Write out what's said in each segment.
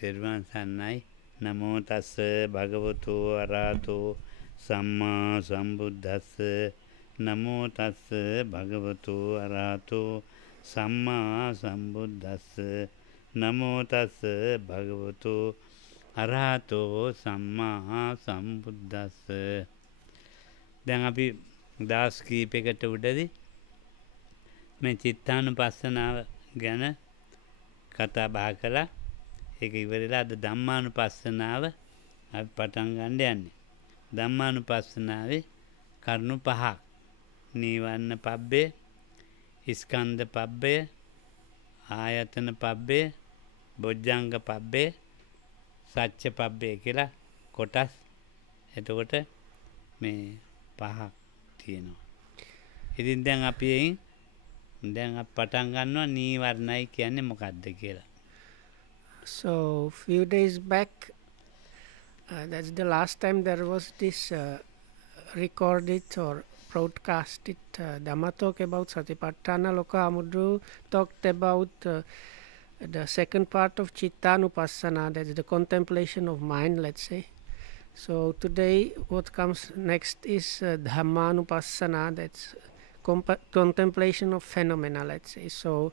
තෙරුවන් සරණයි. නමෝ තස්ස භගවතු අරහතෝ සම්මා සම්බුද්දස්ස. නමෝ තස්ස භගවතු අරහතෝ සම්මා සම්බුද්දස්ස. නමෝ තස්ස භගවතු අරහතෝ සම්මා සම්බුද්දස්ස. දැන් අපි දවස් කීපයකට උඩදී මේ චිත්තානුපස්සනාව ගැන කතා බහ කළා. ඒක ඉවරලා අද ධම්මානුපස්සනාව අපි පටන් ගන්න යන්නේ. ධම්මානුපස්සනාවේ කරුණු පහක්. නීවරණ පබ්බේ, ස්කන්ධ පබ්බේ, ආයතන පබ්බේ, බොජ්ජංග පබ්බේ, සච්ච පබ්බේ කියලා කොටස්. එතකොට මේ පහක් තියෙනවා. ඉතින් දැන් අපි දැන් අපි පටන් ගන්නවා නීවරණයි කියන්නේ මොකක්ද කියලා. So few days back, that's the last time there was this recorded or broadcasted Dhamma talk about Satipatthana. Lokahamudru talked about the second part of Chittanupassana, that's the contemplation of mind, let's say. So today what comes next is Dhammanupassana, that's contemplation of phenomena, let's say. So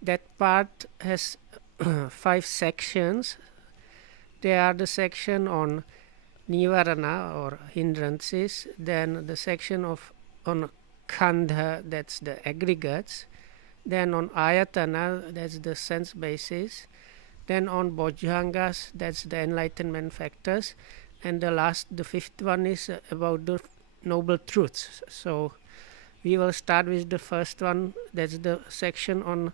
that part has 5 sections. They are the section on Nivarana or hindrances, then the section on Khandha, that's the aggregates, then on Ayatana, that's the sense basis, then on Bojjhangas, that's the enlightenment factors, and the 5th one is about the noble truths. So we will start with the first one, that's the section on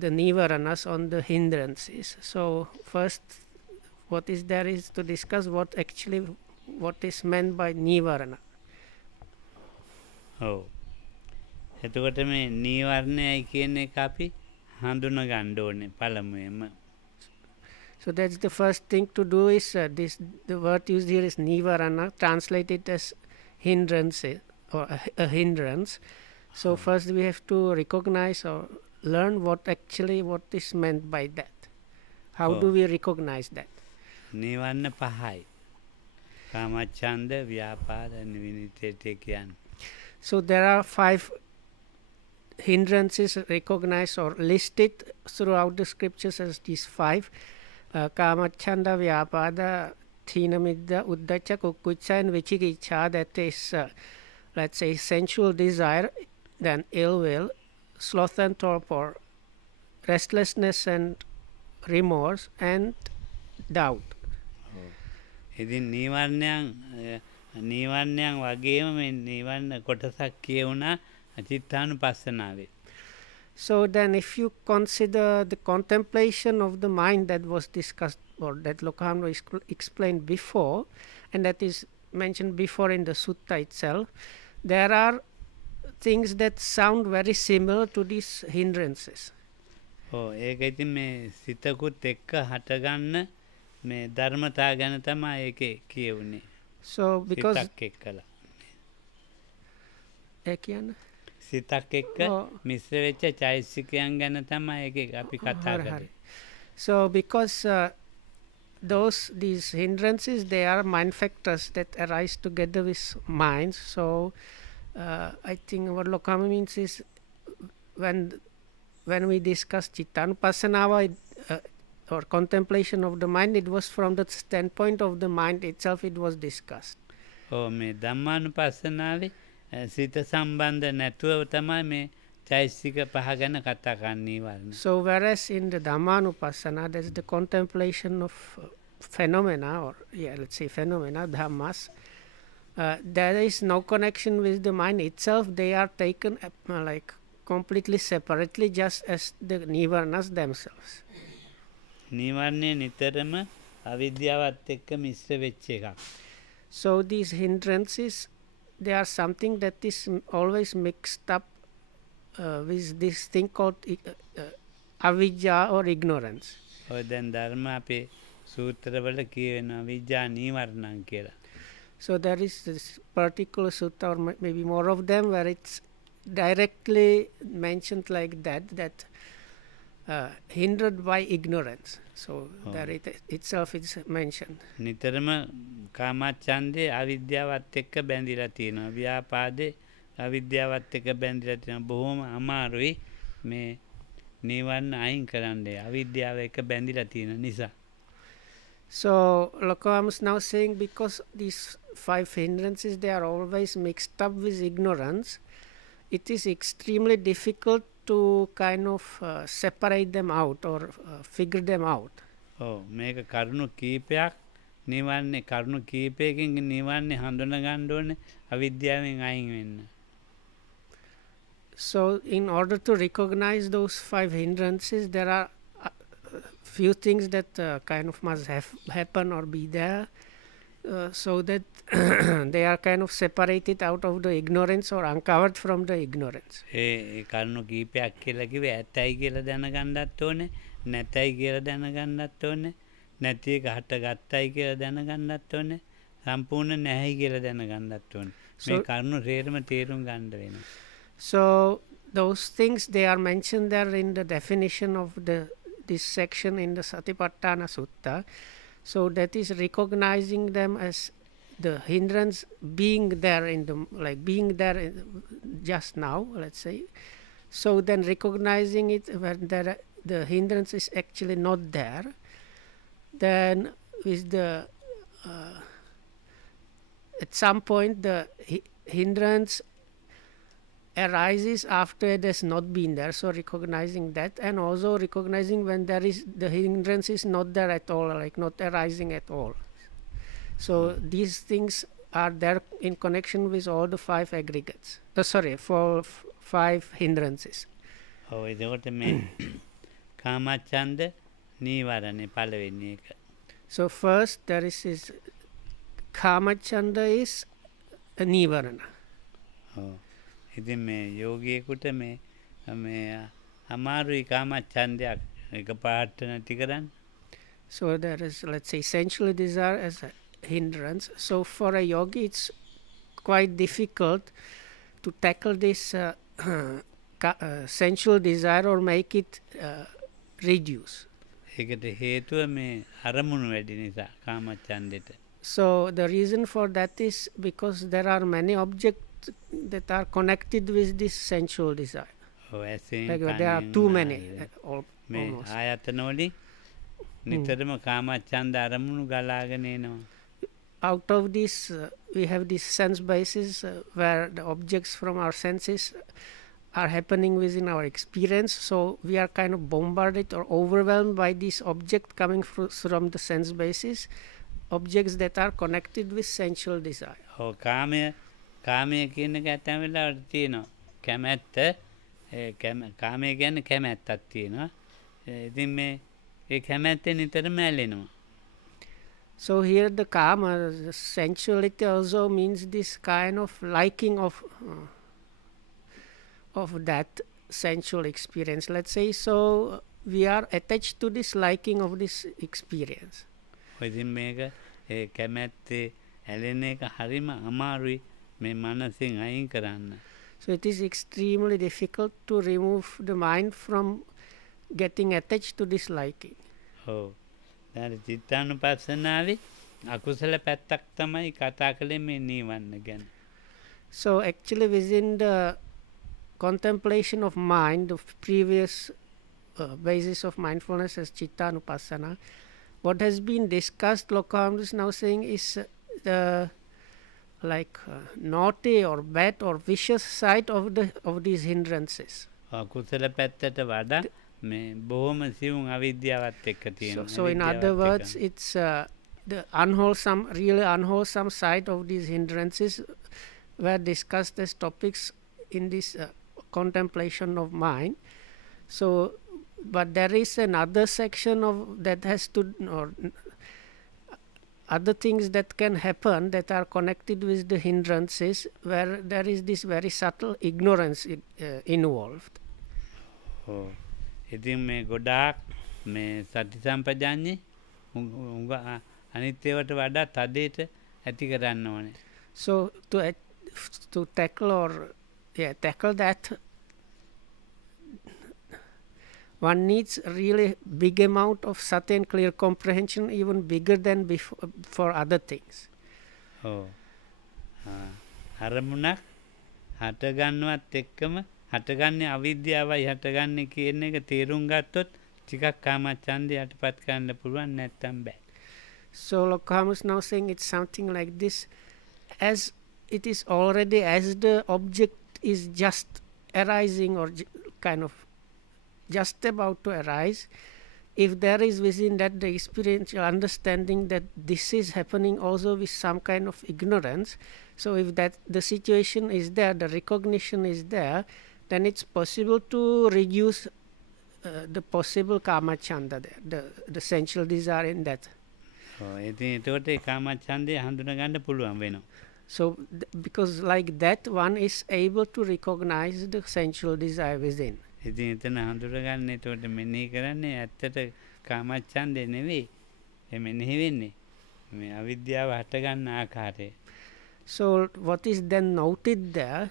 the Nivaranas, on the hindrances. So first what is there is to discuss what is meant by Nivarana. ඔව්. එතකොට මේ නීවරණයයි කියන එක අපි හඳුනා ගන්න ඕනේ පළමුවෙන්ම. So that's the first thing to do is the word used here is Nivarana, translated as hindrances or a hindrance. So first we have to recognize or learn what is meant by that. How do we recognize that? නීවරණ පහයි. කාමච්ඡන්ද, ව්‍යාපාද, නිවිනිතේ කියන්නේ. So there are 5 hindrances recognized or listed throughout the scriptures as these 5. Kamachanda, Vyapada, Thinamidda, Uddacha, Kukkucha and Vichikicha, that is let's say sensual desire, then ill will, sloth and torpor, restlessness and remorse, and doubt. ඉතින් නීවරණයන් වගේම මේ නීවරණ කොටසක් කියුණා චිත්තානුපස්සනාවේ. So then if you consider the contemplation of the mind that was discussed or that Lokahamudru explained before, and that is mentioned before in the sutta itself, there are things that sound very similar to these hindrances. ඔව් ඒක ඉතින් මේ සිතකුත් එක්ක හටගන්න මේ ධර්මතා ගැන තමයි ඒකේ කියුනේ. So because සිතක් එක්කලා ඒ කියන්නේ සිතක් එක්ක මිශ්‍ර වෙච්ච චෛතසිකයන් ගැන තමයි ඒකේ අපි කතා කරන්නේ. So because these hindrances, they are mind factors that arise together with minds. So I think what Lokahamudru means is when we discuss Chittanupassana or contemplation of the mind, it was from the standpoint of the mind itself it was discussed. ඔව් මේ ධම්මානුපස්සනාවේ සිත සම්බන්ධ නැතුව තමයි මේ චෛතසික පහ ගැන කතා කරන්නේ. So whereas in the Dhammanupassana, there's the contemplation of phenomena, or let's say phenomena, dhammas, there is no connection with the mind itself. They are taken like completely separately, just as the nivaranas themselves. නීවරණය නිතරම අවිද්‍යාවත් එක්ක මිශ්‍ර වෙච්ච එකක්. So these hindrances, they are something that is always mixed up with this thing called avijja or ignorance. ඔය දැන් ධර්ම අපේ සූත්‍රවල කියවෙනවා විද්‍යා නීවරණං කියලා. So there is this particular sutta, or maybe more of them, where it's directly mentioned like that hindered by ignorance. So that it itself is mentioned. නිතරම කාමච්ඡන්දේ අවිද්‍යාවත් එක්ක බැඳිලා තියෙනවා. ව්‍යාපාදේ අවිද්‍යාවත් එක්ක බැඳිලා තියෙනවා. බොහොම අමාරුයි මේ නිවන්න අයින් කරන්න. අවිද්‍යාව එක්ක බැඳිලා තියෙන නිසා. So Lokam is now saying because these 5 hindrances, they are always mixed up with ignorance, it is extremely difficult to kind of separate them out or figure them out. ඔව් මේක කරුණු කීපයක් නිවන්නේ කරුණු කීපයකින් නිවන්නේ හඳුන ගන්න ඕනේ අවිද්‍යාවෙන් අයින් වෙන්න. So in order to recognize those 5 hindrances, there are few things that kind of must have happen or be there, so that they are kind of separated out of the ignorance or uncovered from the ignorance. ඒ කරුණු කීපයක් කියලා කිව්වේ ඇතයි කියලා දැනගන්නත් ඕනේ නැතයි කියලා දැනගන්නත් ඕනේ නැති එක හට ගත්තයි කියලා දැනගන්නත් ඕනේ සම්පූර්ණ නැහැයි කියලා දැනගන්නත් ඕනේ මේ කරුණු හේරම තේරුම් ගන්න වෙනවා. So those things, they are mentioned there in the definition of this section in the Satipatthana Sutta. So that is recognizing them as the hindrance being there in the, like being there just now, let's say. So then recognizing it when the hindrance is actually not there, then with the at some point the hindrance arises after it has not been there. So recognizing that, and also recognizing when there is the hindrance is not there at all, like not arising at all. So these things are there in connection with all the 5 aggregates. For 5 hindrances. ඔව් එතකොට මේ කාමච්ඡන්ද නීවරණේ පළවෙනි එක. So first there is Kamachanda is a nivarana. ඔව් ඉතින් මේ යෝගියෙකුට මේ අමාරුයි කාමච්ඡන්දයක් එකපාරට නැති කරන්න. So there is, let's say, sensual desire as a hindrance. So for a yogi, it's quite difficult to tackle this sensual desire or make it reduce. ඒකට හේතුව මේ අරමුණු වැඩි නිසා කාමච්ඡන්දෙට. So the reason for that is because there are many objects that are connected with this sensual desire. Like there are too many. මේ ආයතන වලින් නිතරම කාමච්ඡන්ද අරමුණු ගලාගෙන එනවා. Out of this, we have these sense bases where the objects from our senses are happening within our experience. So we are kind of bombarded or overwhelmed by this object coming from the sense bases, objects that are connected with sensual desire. ඔව් කාමය කියන එක ඇතැම් වෙලාවට තියෙනවා. කැමැත්ත කාමය කියන්නේ කැමැත්තක් තියෙනවා. ඉතින් මේ ඒ කැමැත්තේ නිතරම ඇලෙනවා. So here the kama, the sensuality also means this kind of liking of that sensual experience. Let's say, so we are attached to this liking of this experience. ඉතින් මේක ඒ කැමැත්තේ ඇලෙන එක හරිම අමාරුයි මේ මනසින් අයින් කරන්න. So it is extremely difficult to remove the mind from getting attached to this liking. ඔව්. දැන් චිත්තානුපස්සනාවේ අකුසල පැත්තක් තමයි කතා කළේ මේ නිවන්න ගැන. So actually within the contemplation of mind, the previous basis of mindfulness as Chittanupassana, what has been discussed, Lokam is now saying, is the naughty or bad or vicious side of these hindrances. අකුසල පැත්තට වඩා මේ බොහොම සියුම් අවිද්‍යාවත් එක්ක තියෙනවා. So in other words, it's the really unwholesome side of these hindrances were discussed as topics in this contemplation of mind. So, but there is another section of that has to, or other things that can happen that are connected with the hindrances, where there is this very subtle ignorance involved. Oh. ඉතින් මේ ගොඩාක් මේ සති සම්පජාඤ්ඤේ අනිත් ඒවාට වඩා තදේට ඇති කරන්න ඕනේ. So to tackle that, one needs really big amount of sati and clear comprehension, even bigger than before for other things. ඔව්. අරමුණක් හටගන්නවත් එක්කම හටගන්නේ අවිද්‍යාවයි හටගන්නේ කියන එක තේරුම් ගත්තොත් ටිකක් කාමච්ඡන්දේ යටපත් කරන්න පුළුවන් නැත්තම් බෑ. So Lokam is now saying it's something like this, as it is already, as the object is just arising or kind of just about to arise, if there is within that the experiential understanding that this is happening also with some kind of ignorance, so if that the situation is there, the recognition is there, then it's possible to reduce the possible kamachanda there, the sensual desire in that. ඉතින් එතකොට ඒ කාමච්ඡන්දේ හඳුනා ගන්න පුළුවන් වෙනවා. So because like that one is able to recognize the sensual desire within. ඉතින් එතන හඳුනා ගන්න එතකොට මෙනෙහි කරන්නේ ඇත්තට කාමච්ඡන්දේ නෙවෙයි. ඒ මෙනෙහි වෙන්නේ මේ අවිද්‍යාව හට ගන්න ආකාරය. So what is then noted there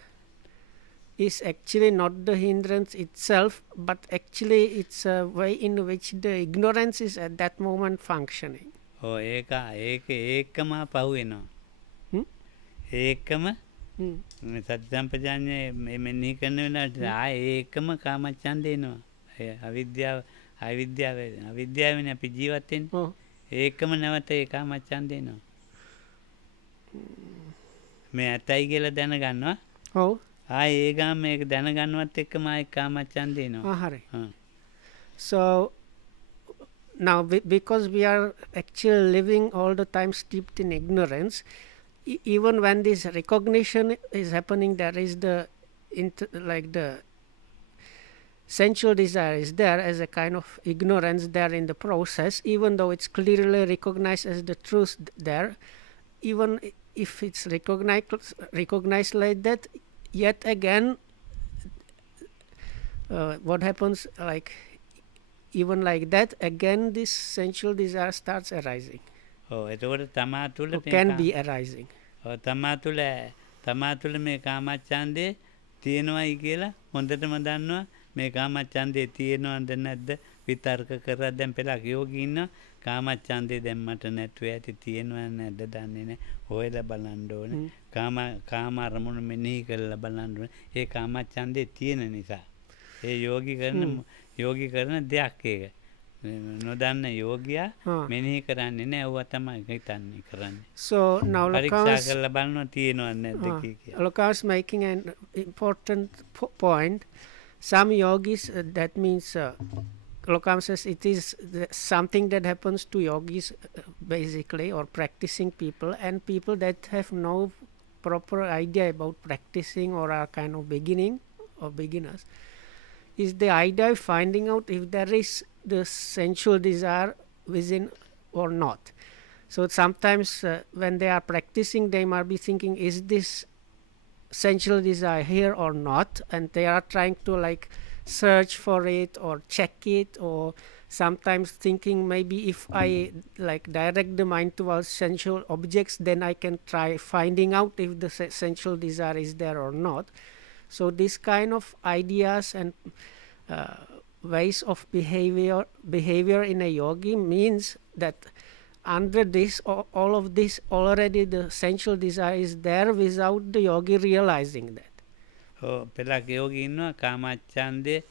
is actually not the hindrance itself, but actually it's a way in which the ignorance is at that moment functioning. ඒක ඒකම පහු වෙනවා. ඒකම මේ සති සම්පජාඤ්ඤේ මේ මෙනෙහි කරන වෙලාවට ඒකම කාමච්ඡන්දේ එනවා. ඒ අවිද්‍යාවෙන් අපි ජීවත් වෙන්නේ. ඒකම නැවත ඒ කාමච්ඡන්දේ එනවා. මේ ඇතයි කියලා දැනගන්නවා. ඔව්. ඒ ගාම මේක දැනගන්නවත් එක්කම කාමච්ඡන්දේ එනවා. හරි. So now because we are actually living all the time steeped in ignorance, even when this recognition is happening, there is the like the sensual desire is there as a kind of ignorance there in the process, even though it's clearly recognized as the truth there, even if it's recognized like that, yet again what happens, like even like that, again this sensual desire starts arising. එතකොට තමා තුළ can be arising. තමා තුළ මේ කාමච්ඡන්දේ තියෙනවයි කියලා හොඳටම දන්නවා. මේ කාමච්ඡන්දේ තියෙනවද නැද්ද විතර්ක කරලා දැන් පෙළක් යෝගී ඉන්නවා. කාමච්ඡන්දේ දැන් මට නැතුව ඇති තියෙනවද නැද්ද දන්නේ නැහැ. හොයලා බලන්න ඕනේ. කාම අරමුණු මෙනෙහි කරලා බලන්න ඕනේ. ඒ කාමච්ඡන්දේ තියෙන නිසා. ඒ යෝගී කරන දෙයක් ඒක. නොදන්න යෝගියා මෙනෙහි කරන්නේ නැහැ. ඌව තමයි හිතන්නේ කරන්නේ. So now පරීක්ෂා කරලා බලනවා තියෙනවද නැද්ද කියලා. Lokam is making an important point. Some yogis, that means Lokam says it is something that happens to yogis basically, or practicing people, and people that have no proper idea about practicing or are kind of beginning or beginners, is the idea of finding out if there is the sensual desire within or not. So sometimes when they are practicing, they might be thinking, is this sensual desire here or not, and they are trying to like search for it or check it, or sometimes thinking maybe if I like direct the mind towards sensual objects, then I can try finding out if the sensual desire is there or not. So this kind of ideas and ways of behavior in a yogi means that under this, all of this, already the sensual desire is there without the yogi realizing that. පෙළක් යෝගී ඉන්නවා කාමච්ඡන්දේ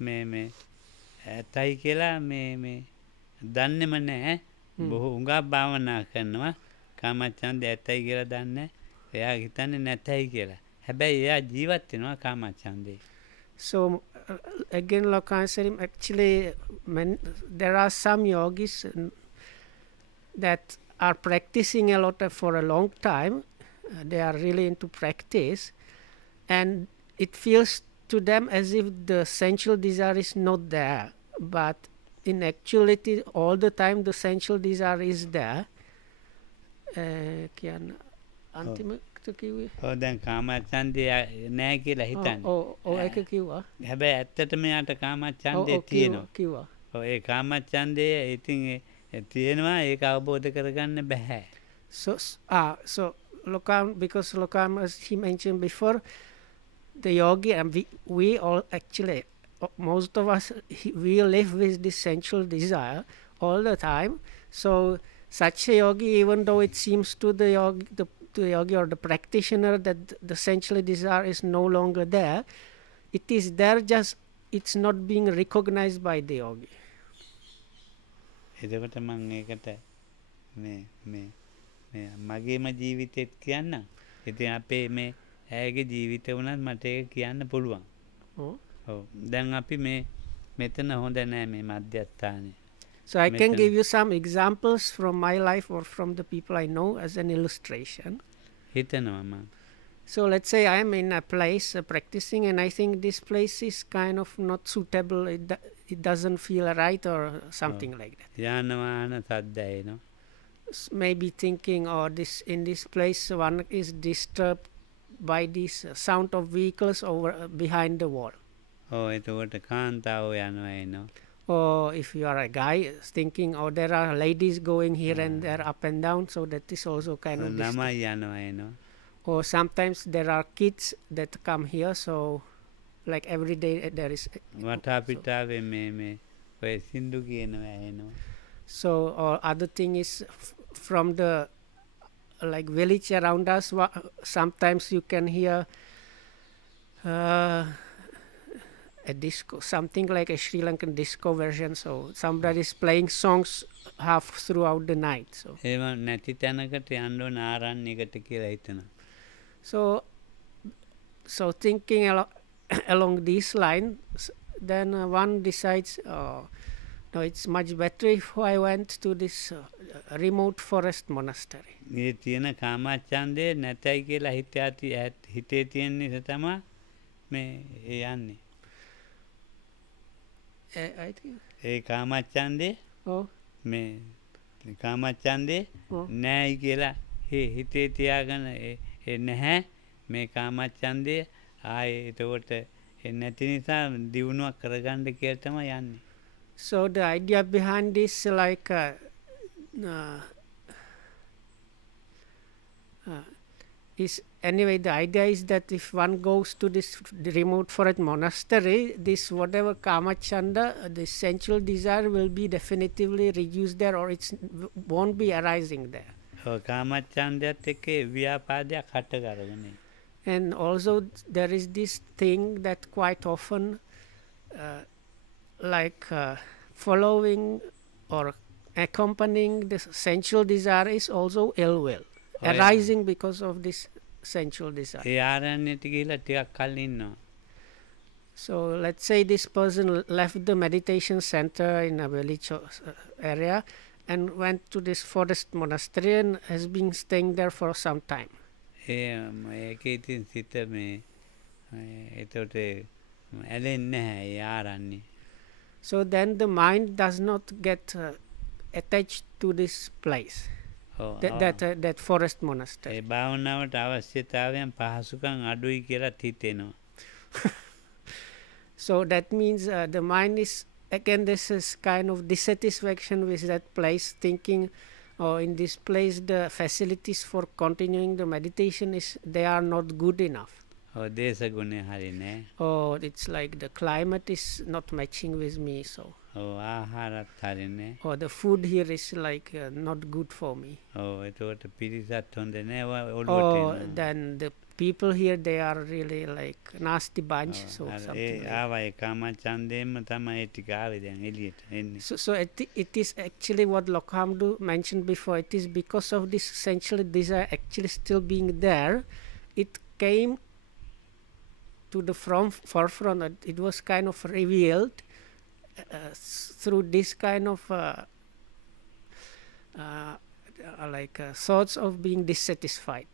මේ ඇතයි කියලා මේ දන්නේම නැහැ. බොහෝ උඟා භාවනා කරනවා. කාමච්ඡන්දේ ඇතයි කියලා දන්නේ. එයා හිතන්නේ නැතයි කියලා. හැබැයි එයා ජීවත් වෙනවා කාමච්ඡන්දේ. So again, Lokam said, actually there are some yogis that are practicing a lot for a long time. They are really into practice, and it feels to them as if the sensual desire is not there, but in actuality all the time the sensual desire is there. දැන් කාමච්ඡන්දේ නැහැ කියලා හිතන්නේ. ඒක කිව්වා. හැබැයි ඇත්තටම යාට කාමච්ඡන්දේ තියෙනවා. ඒ කාමච්ඡන්දේ ඉතින් තියෙනවා, ඒක අවබෝධ කරගන්න බෑ. So Lokam, because Lokam, as he mentioned before, the yogi, and we all actually most of us, we live with this sensual desire all the time. So such a yogi, even though it seems to the yogi, the yogi or the practitioner that the sensual desire is no longer there, it is there, just it's not being recognized by the yogi. එතකොට මම ඒකට මේ මගේම ජීවිතෙත් කියන්න. ඉතින් අපේ මේ ඇයගේ ජීවිත වුණත් මට ඒක කියන්න පුළුවන්. ඔව්. දැන් අපි මේ මෙතන හොඳ නෑ මේ මධ්‍යස්ථානේ. So I can give you some examples from my life or from the people I know as an illustration. හිතනවා මම. So let's say I am in a place practicing, and I think this place is kind of not suitable. It doesn't feel right or something like that. යාන වාහන සද්ද එනවා. Maybe thinking, oh, in this place one is disturbed by this sound of vehicles over behind the wall. ඔව් එතකොට කාන්තාවෝ යනවා එනවා. Or if you are a guy thinking, oh, there are ladies going here and there up and down, so that is also kind of ළමයි යනවා එනවා. Or sometimes there are kids that come here, so like every day there is වටා පිටාවේ මේ ඔය සින්දු කියනවා ඇහෙනවා. So or other thing is from the like village around us, sometimes you can hear a disco, something like a Sri Lankan disco version. So somebody is playing songs half throughout the night. So ඒව නැති තැනකට යන්න ඕන ආරණ්‍යයකට කියලා හිතනවා. So thinking along these lines, then one decides, no, it's much better if I went to this remote forest monastery. මේ තියෙන කාමච්ඡන්දේ නැතයි කියලා හිතේ තියෙන නිසා තමයි මේ යන්නේ. I think. ඒ කාමච්ඡන්දේ මේ කාමච්ඡන්දේ නැයි කියලා හිතේ තියාගෙන ඒ නැහැ මේ කාමච්ඡන්දේ ආයේ එතකොට නැති නිසා දියුණුවක් කරගන්න කියලා තමයි යන්නේ. So the idea behind this, like is anyway, the idea is that if one goes to this remote forest monastery, this whatever kamachanda, the sensual desire will be definitively reduced there, or it won't be arising there. කාමච්ඡන්දයත් එක්ක ව්‍යාපාදයක් හට කරගෙන. And also there is this thing that quite often following or accompanying the sensual desire is also ill will, arising because of this sensual desire. ඒ ආරණ්‍යයට ගිහිල්ලා ටිකක් කල් ඉන්නවා. So let's say this person left the meditation center in a village area and went to this forest monastery and has been staying there for some time. ඒකේ ඉතින් සිත මේ එතකොට ඇලෙන්නේ නැහැ ඒ ආරණ්‍ය. So then the mind does not get attached to this place, that forest monastery. ඒ භාවනාවට අවශ්‍යතාවයන් පහසුකම් අඩුයි කියලා හිතෙනවා. So that means the mind is, again, this is kind of dissatisfaction with that place, thinking, oh, in this place the facilities for continuing the meditation they are not good enough. දේශගුණය හරි නෑ. Oh, it's like the climate is not matching with me, so. ආහාරත් හරි නෑ. Or the food here is like not good for me. එතකොට පිරිසත් හොඳ නෑ. Oh, then the people here, they are really like nasty bunch. So something ආවයි කාමච්ඡන්දේම තමයි ඒ ටික ආවේ දැන් එළියට එන්නේ. So it is actually what Lokhamdu mentioned before. It is because of this sensual desire actually still being there, it came to the forefront. It was kind of revealed through this kind of thoughts of being dissatisfied.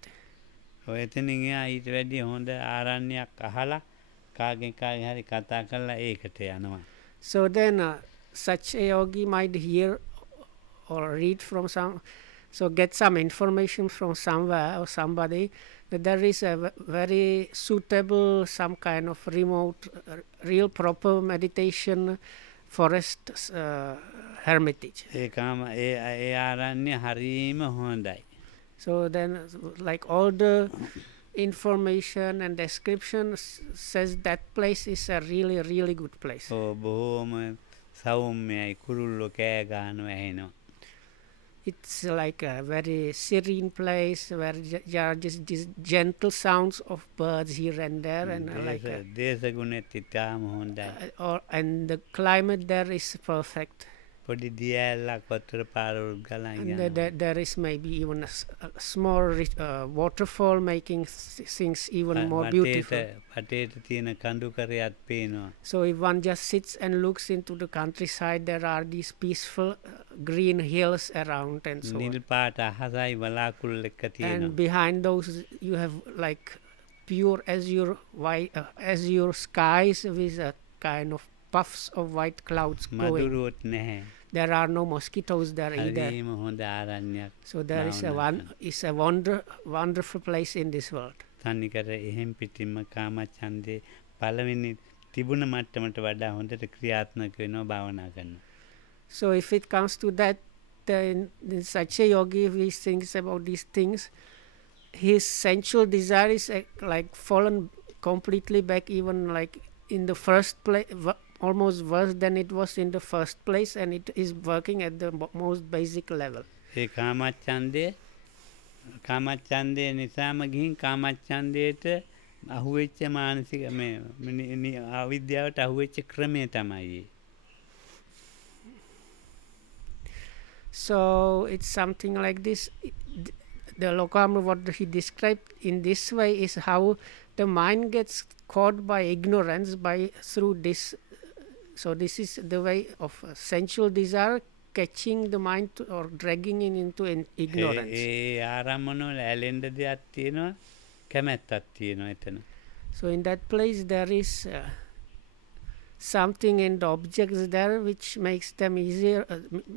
එතනින් එහා ඊට වැඩි හොඳ ආරණ්‍යයක් අහලා කාගෙන් කාගෙන් හරි කතා කරලා ඒකට යනවා. So then such a yogi might hear or read from get some information from somewhere or somebody that there is a very suitable, some kind of remote, real proper meditation forest hermitage. ඒ ආරණ්‍ය හරීම හොඳයි. So then, like all the information and description says that place is a really, really good place. බොහෝම සෞම්‍යයි කුරුල්ලෝ කෑ ගහනවා ඇහෙනවා. It's like a very serene place where there are just these gentle sounds of birds here and there, and දේශගුණෙත් ඉතාම හොඳයි. And the climate there is perfect. පොඩි දියැලක් වතුර පාරවල් ගලන් And යනවා. there is maybe even a small waterfall making things even more beautiful. පටේට තියෙන කඳු කරයක් පේනවා. So if one just sits and looks into the countryside, there are these peaceful green hills around and so on. නිල් පාට අහසයි වලාකුළු එක්ක තියෙනවා. And behind those you have like pure azure white azure skies with a kind of puffs of white clouds going. මදුරුවොත් නැහැ. There are no mosquitoes there either. හරිම හොඳ ආරණ්‍යයක්. So there is a wonderful place in this world. තනිකර එහෙම් පිටින්ම කාමච්ඡන්දේ පළවෙනි තිබුණ මට්ටමට වඩා හොඳට ක්‍රියාත්මක වෙනවා භාවනා කරනවා. So if it comes to that, then such a yogi, if he thinks about these things, his sensual desire is like fallen completely back, even like in the first place, almost worse than it was in the first place, and it is working at the most basic level. ඒ කාමච්ඡන්දේ නිසාම ගිහින් කාමච්ඡන්දේට අහුවෙච්ච මානසික මේ අවිද්‍යාවට අහුවෙච්ච ක්‍රමය තමයි. So it's something like this. The Lokama, what he described in this way is how the mind gets caught by ignorance through this. So this is the way of sensual desire catching the mind or dragging it into ignorance. ආරම්මන වල ඇලෙන්න දෙයක් තියෙනවා, කැමැත්තක් තියෙනවා එතන. So in that place there is something in the objects there which makes them easier,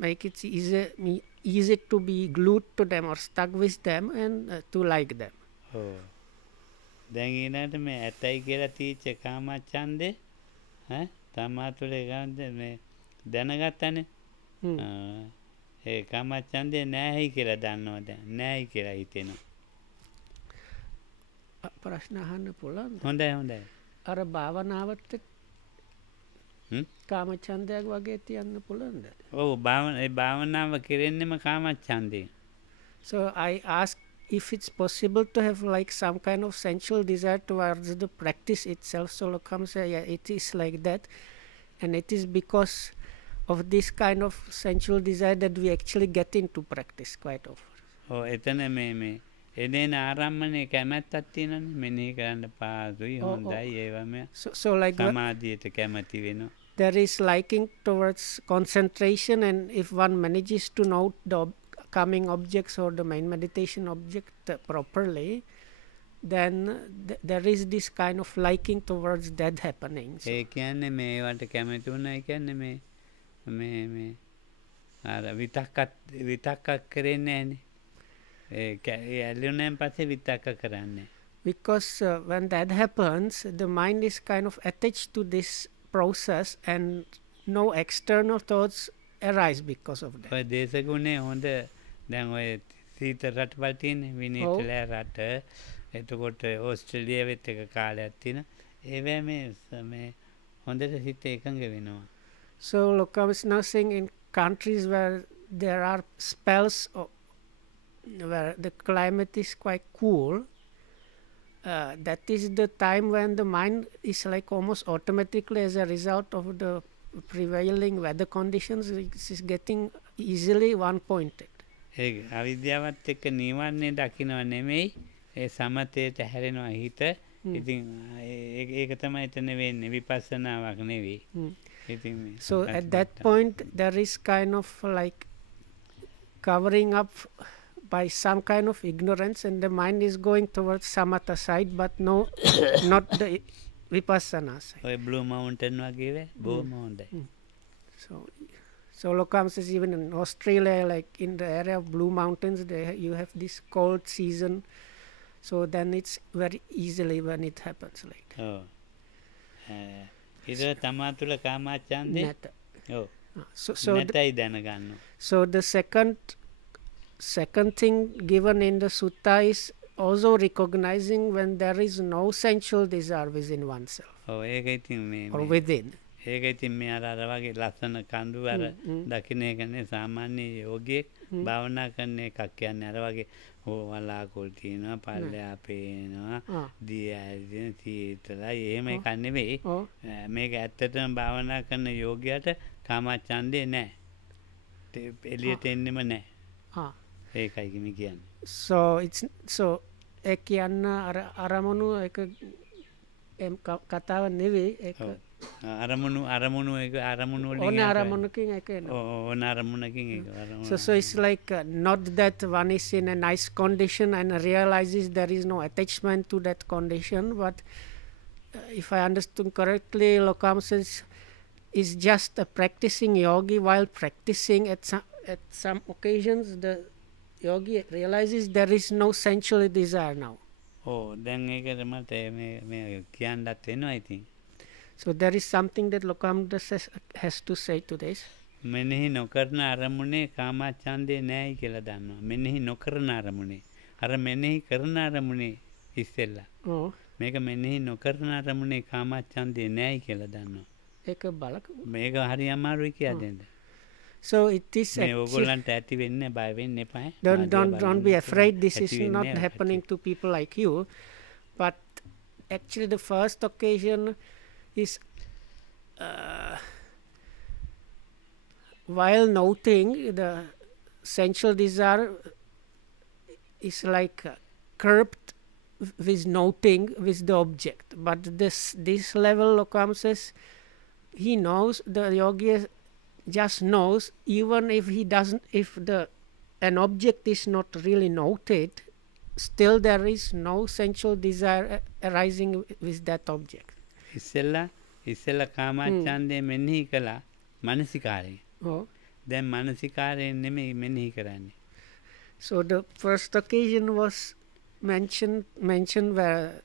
make it easy to be glued to them or stuck with them and to like them. දැන් ඊනට මේ ඇතයි කියලා තීච්ච කාමච්ඡන්දේ තමා තුළ මේ දැනගත්තනේ. ඒ කාමච්ඡන්දේ නැහැයි කියලා දන්නවා දැන්. නැහැයි කියලා හිතෙනවා. ප්‍රශ්න අහන්න පුළුවන්ද? හොඳයි. අර භාවනාවට කාමච්ඡන්දයක් වගේ තියන්න පුළුවන්ද? ඔව් භාවනාව කෙරෙන්නෙම කාමච්ඡන්දේ. So I ask if it's possible to have like some kind of sensual desire towards the practice itself. So Lokam say, yeah, it is like that, and it is because of this kind of sensual desire that we actually get into practice quite often. එතන මේ එදෙන ආරම්මනේ කැමැත්තක් තියෙනනේ මෙනෙහි කරන්න පාසුයි හොඳයි ඒවම so like සමාධියට කැමැති වෙනවා. There is liking towards concentration, and if one manages to note the coming objects or the main meditation object properly, then there is this kind of liking towards that happening. ඒ කියන්නේ මේවට කැමති වුණා කියන්නේ මේ අර විතක්කක් කරන්නේ නැහනේ. ඒ ඇලුණෙන් පස්සේ විතක්ක කරන්නේ. Because when that happens, the mind is kind of attached to this process and no external thoughts arise because of that. ඔය දේශගුණේ හොඳ දැන් ඔය සීත රටවල් තියෙන්නේ විනීතලා රට එතකොට ඕස්ට්‍රේලියාවෙත් එක කාලයක් තියෙන ඒවැ මේ හොඳට හිත එකඟ වෙනවා. So Lokam is now saying in countries where there are spells where the climate is quite cool, that is the time when the mind is like almost automatically, as a result of the prevailing weather conditions, it is getting easily one-pointed. ඒ අවිද්‍යාවත් එක්ක නිවන්නේ දකින්නව නෙමෙයි ඒ සමතේට හැරෙනවා හිත. ඉතින් ඒක තමයි එතන වෙන්නේ විපස්සනාවක් නෙවෙයි. So at that point there is kind of like covering up by some kind of ignorance, and the mind is going towards samatha side, but no not the vipassana side. ඔය Blue Mountain වගේ වේ බොහොම හොඳයි. So Lokam says even in Australia, like in the area of Blue Mountains, you have this cold season, so then it's very easily when it happens like that. ඒක තමා තුළ කාමච්ඡන්දේ ඔව් නැතයි දැනගන්න. So the second thing given in the sutta is also recognizing when there is no sensual desire within oneself ඒක ඉතින් or within. ඒක ඉතින් මේ අර වගේ ලස්සන කඳු අර දකින්න එකනේ සාමාන්‍ය යෝගියෙක් භාවනා කරන එකක් කියන්නේ අර වගේ වලාකුළු තියෙනවා පල්ලෙහා පේනවා දිය ඇදින සීතලයි එහෙම එකක් නෙවෙයි මේක ඇත්තටම භාවනා කරන යෝගියාට කාමච්ඡන්දේ නැහැ එළියට එන්නෙම නැහැ ඒකයි කිමි කියන්නේ so it's so ඒ කියන්න අරමුණු එක කතාව නෙවෙයි ඒක අරමුණු එක අරමුණු වලින් ඕන අරමුණකින් එක එනවා ඕන අරමුණකින් එක අරමුණ so it's like not that one is in a nice condition and realizes there is no attachment to that condition but if I understood correctly Lokam says is just a practicing yogi while practicing at some occasions the yogi realizes there is no sensual desire now දැන් ඒකට මට මේ කියන්නත් වෙනවා ඉතින් so there is something that Lokamda has to say to this මෙනෙහි නොකරන අරමුණේ කාමච්ඡන්දේ නැයි කියලා දන්නවා මෙනෙහි නොකරන අරමුණේ අර මෙනෙහි කරන අරමුණේ ඉස්සෙල්ලා මේක මෙනෙහි නොකරන අරමුණේ කාමච්ඡන්දේ නැයි කියලා දන්නවා ඒක බලක මේක හරි අමාරුයි කියලා දෙන්න so it is ඕගොල්ලන්ට ඇති වෙන්නේ බය වෙන්න එපා don't be afraid this is not happening to people like you but actually the first occasion is while noting the sensual desire is like curbed with noting with the object but this level Lokam says he knows the yogi just knows even if he doesn't if an object is not really noted still there is no sensual desire arising with that object ඉස්සෙල්ලා කාමච්ඡන්දේ මෙනෙහි කළා මානසිකාරයෙන් දැන් මානසිකාරයෙන් නෙමෙයි මෙනෙහි කරන්නේ so the first occasion was mentioned where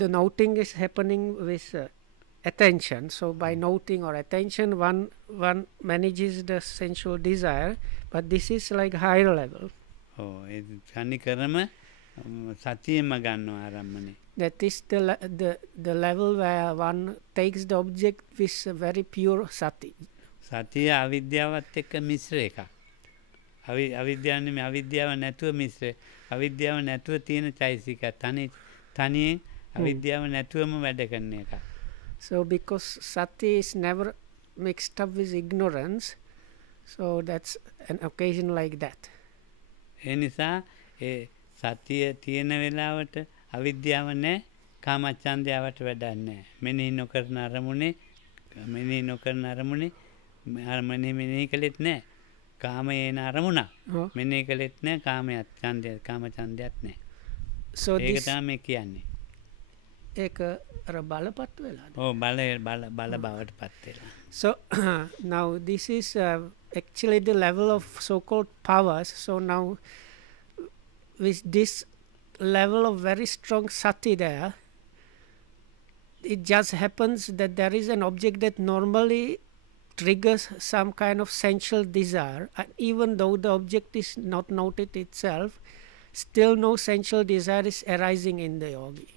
the noting is happening with attention so by noting or attention one manages the sensual desire but this is like higher level ඒ කනිකරම සතියෙම ගන්නවා ආරම්මනේ that is the level where one takes the object with a very pure sati සතිය අවිද්‍යාවත් එක්ක මිශ්‍ර එකක් අවිද්‍යාව නෙමෙයි අවිද්‍යාව නැතුව මිශ්‍ර අවිද්‍යාව නැතුව තියෙන චෛසික තනියෙන් අවිද්‍යාව නැතුවම වැඩ කරන එකක් so because sati is never mixed up with ignorance so that's an occasion like that ඒ නිසා ඒ සතිය තියෙන වෙලාවට අවිද්‍යාව නැහැ කාමච්ඡන්දයවට වැඩක් නැහැ මෙනෙහි නොකරන අරමුණේ මෙනෙහි කළෙත් නැහැ කාමයේන අරමුණ මෙනෙහි කළෙත් නැහැ කාමච්ඡන්දයත් නැහැ so ඒක තමයි කියන්නේ ඒක අර බලපත් වෙලා බල බවට පත් වෙලා so now this is actually the level of so-called powers so now with this level of very strong sati there it just happens that there is an object that normally triggers some kind of sensual desire and even though the object is not noted itself still no sensual desire is arising in the yogi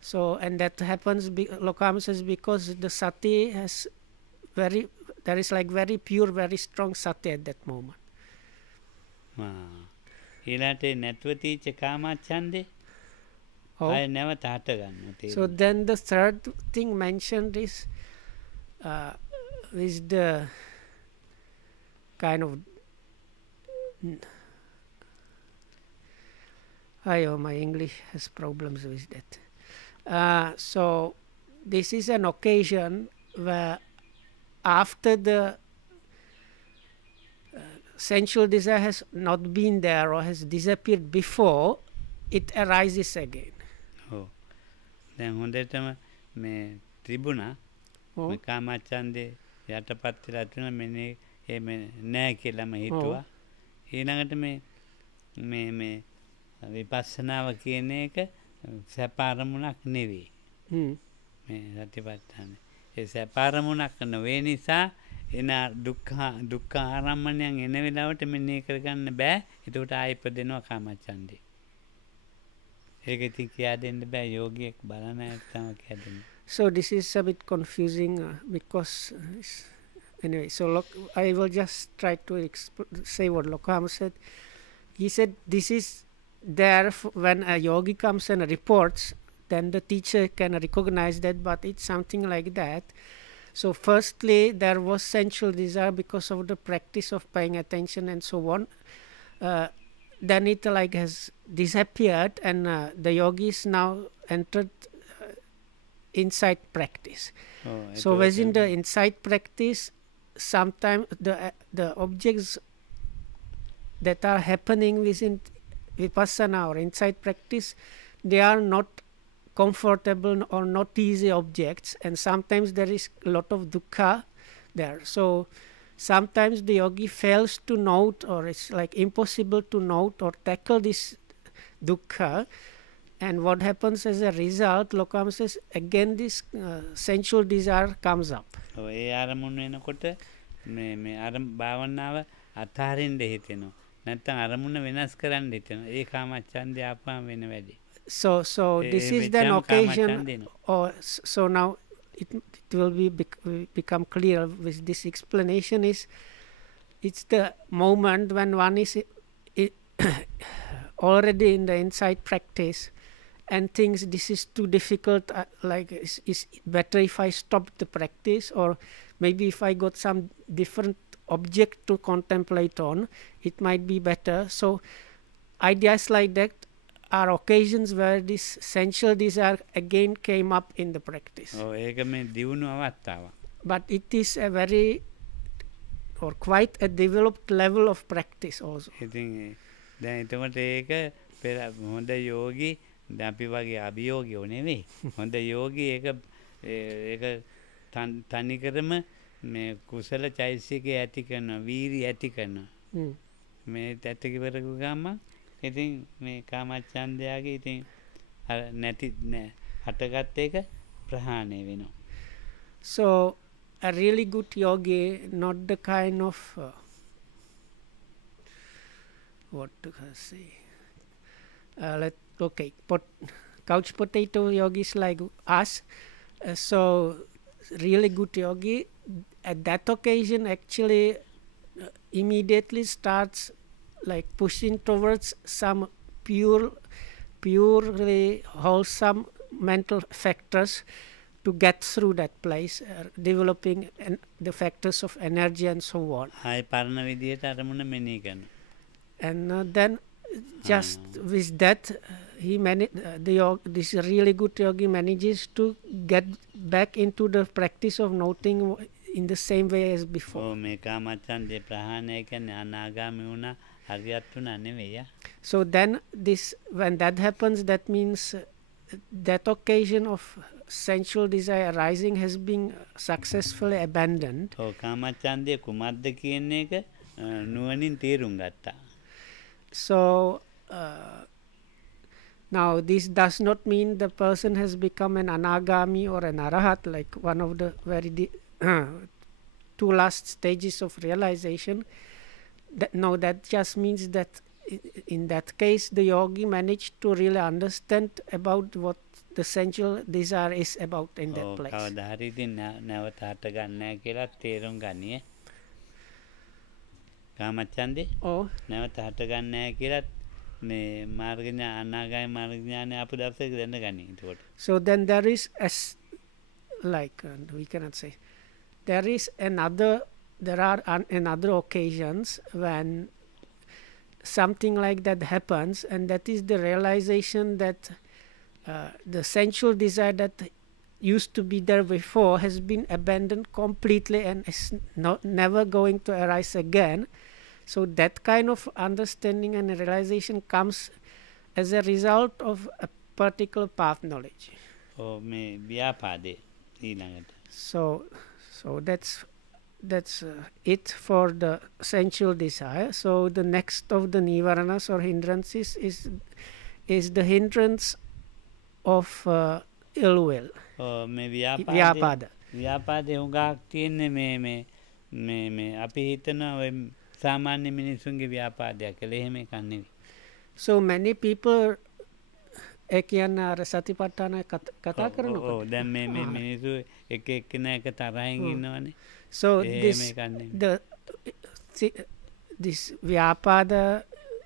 so and that happens Lokam says because the sati has there is like very pure very strong sati at that moment ඊළාට නැතුව තීච්ච කාමච්ඡන්දේ ආය නැවත හට ගන්නවා so then the third thing mentioned is the kind of my English has problems with that so this is an occasion where after the sensual desire has not been there or has disappeared before it arises again දැන් හොඳටම මේ ත්‍රිබුණා මේ කාමච්ඡන්දේ යටපත් වෙලා තුන මෙනේ නෑ කියලාම හිතුවා ඊළඟට මේ විපස්සනාව කියන එක සැප අරමුණක් නෙවෙයි මේ සතිපට්ඨාන ඒ සැප අරමුණක් නොවේ නිසා එන දුක්ඛ ආරම්මණයන් එන වෙලාවට මෙනේ කරගන්න බෑ ඒකට ආයෙ ඉපදෙනවා කාමච්ඡන්දේ ඒක ඉතින් කියා දෙන්න බෑ යෝගියෙක් බලන අයට තමයි කියා දෙන්නේ. So this is a bit confusing because anyway, so I will just try to say what Lokam said. He said this is there when a yogi comes and reports, then the teacher can recognize that, but it's something like that. So firstly, there was sensual desire because of the practice of paying attention and so on. Then it like has disappeared, and the yogis now entered insight practice. So within the insight practice, sometimes the objects that are happening within vipassana or insight practice, they are not comfortable or not easy objects, and sometimes there is a lot of dukkha there. So sometimes the yogi fails to note, or it's like impossible to note or tackle this dukkha. And what happens as a result, Lokam says, again this sensual desire comes up. ඒ අරමුණු වෙනකොට මේ භාවනාව අතහරින්න හිතෙනවා. නැත්නම් අරමුණ වෙනස් කරන්න හිතෙනවා. ඒ කාමච්ඡන්දය ආපුවම වෙන වැඩි. So this is then occasion, or so now it will become clear with this explanation is it's the moment when one is already in the insight practice and thinks this is too difficult, like it's better if I stop the practice, or maybe if I got some different object to contemplate on, it might be better. So ideas like that are occasions where this sensual desire again came up in the practice. But it is a very or quite a developed level of practice also. අපි වගේ අභියෝගයෝ නෙවෙයි. හොඳ යෝගී ඒක තනිකරම මේ කුසල චෛතසිකය ඇති කරනවා, වීරිය ඇති කරනවා. මේ ඇති කරපු ගමන් ඉතින් මේ කාමච්ඡන්දයගේ ඉතින් අර නැති හටගත් එක ප්‍රහාණය වෙනවා. So a really good yogi, not the kind of what to say, couch potato yogis like us. So really good yogi at that occasion actually immediately starts like pushing towards some purely wholesome mental factors to get through that place, developing the factors of energy and so on. And then just with that, he this really good yogi manages to get back into the practice of noting in the same way as before. So then when that happens, that means that occasion of sensual desire arising has been successfully abandoned. So now this does not mean the person has become an anagami or an arahat, like one of the very two last stages of realization. No, that just means that in that case the yogi managed to really understand about what the sensual desire is about in that place. නැවත හට ගන්න නැහැ කියලත් මේ මාර්ග අනාගාමී මාර්ග ඥානය ආපු දවසක දැනගනි. එතකොට so then there is like we cannot say there are another occasions when something like that happens, and that is the realization that the sensual desire that used to be there before has been abandoned completely and is never going to arise again. So that kind of understanding and realization comes as a result of a particular path knowledge. So that's it for the sensual desire. So the next of the nivaranas or hindrances is the hindrance of ill will. ව්‍යාපාද හුඟක් තියෙන්නේ මේ අපි හිතනවා සාමාන්‍ය මිනිසුන්ගේ ව්‍යාපාදයක් කියලා. එහෙම එකක් නෙවෙයි. So many people ඒ කියන්නේ අර සතිපට්ඨාන කතා කරනකොට. ඕ දැන් මේ මිනිස්සු එක එක්කෙනා එක තරහින් ඉන්නවනේ. So එහෙම එකක් නෙමෙයි. this ව්‍යාපාද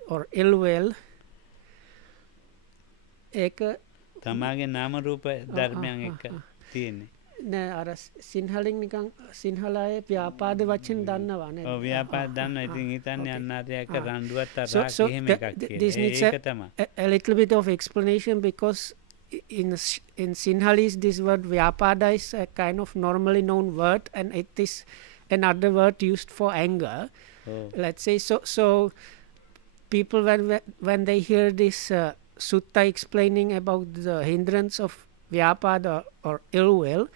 or ill will ඒක තමාගේ නාම රූප ධර්මයන් එක්ක තියෙන්නේ. නෑ අර සිංහලෙන් නිකන් සිංහල අය ව්‍යාපාද වචන දන්නවා නේද? ඔව් ව්‍යාපාද දන්නවා. ඉතින් හිතන්නේ අන්නාතයක රණ්ඩුවත් So තරහක් එහෙම එකක් this කියලා. needs ඒක තමයි. a little bit of explanation because in Sinhalese this word vyapada is a kind of normally known word and it is another word used for anger. Let's say so people when they hear this sutta explaining about the hindrance of vyapada or ill will,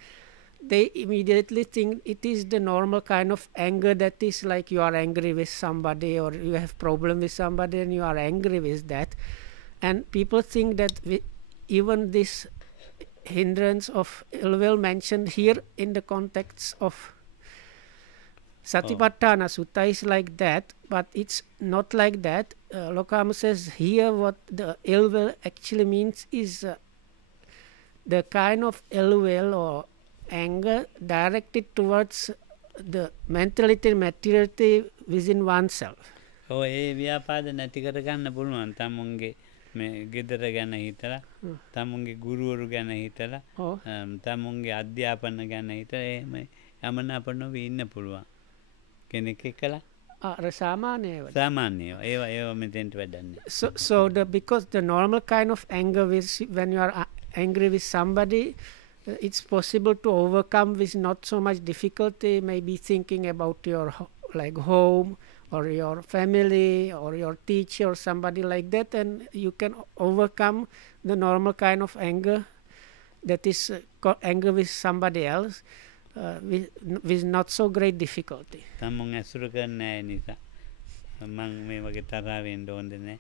they immediately think it is the normal kind of anger that is like you are angry with somebody or you have problem with somebody and you are angry with that. And people think that even this hindrance of ill will mentioned here in the context of Satipatthana Sutta is like that, but it's not like that. Lokama says here what the ill will actually means is the kind of ill will or anger directed towards the mentality and materiality within oneself. ඔය ඒ ව්‍යාපාද නැති කරගන්න පුළුවන් තමුන්ගේ මේ ගෙදර ගැන හිතලා තමුන්ගේ ගුරුවරු ගැන හිතලා තමුන්ගේ අධ්‍යාපන ගැන හිතලා එහෙම යමනාප නොවී ඉන්න පුළුවන් කෙනෙක් එක්කලා සාමාන්‍යව ඒවා මෙතෙන්ට වැඩන්නේ. So because the normal kind of anger when you are angry with somebody, it's possible to overcome with not so much difficulty, maybe thinking about your like home or your family or your teacher or somebody like that, and you can overcome the normal kind of anger that is anger with somebody else with not so great difficulty. තමුන් ඇසුරු කරන්නේ නැහැ නිසා මම මේ වගේ තරහ වෙන්න ඕනේ නැහැ.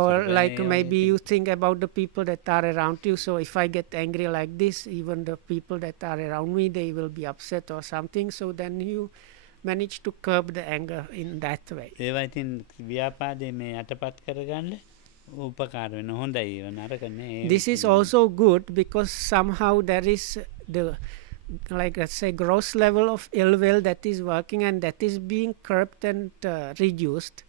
Or like maybe you think about the people that are around you, so if I get angry like this, even the people that are around me, they will be upset or something, so then you manage to curb the anger in that way. ඒවා ඉතින් ව්‍යාපාදේ මේ යටපත් කරගන්න උපකාර වෙන හොඳයි ඒව නරක නෑ. This is also good because somehow there is the like let's say gross level of ill will that is working and that is being curbed and reduced,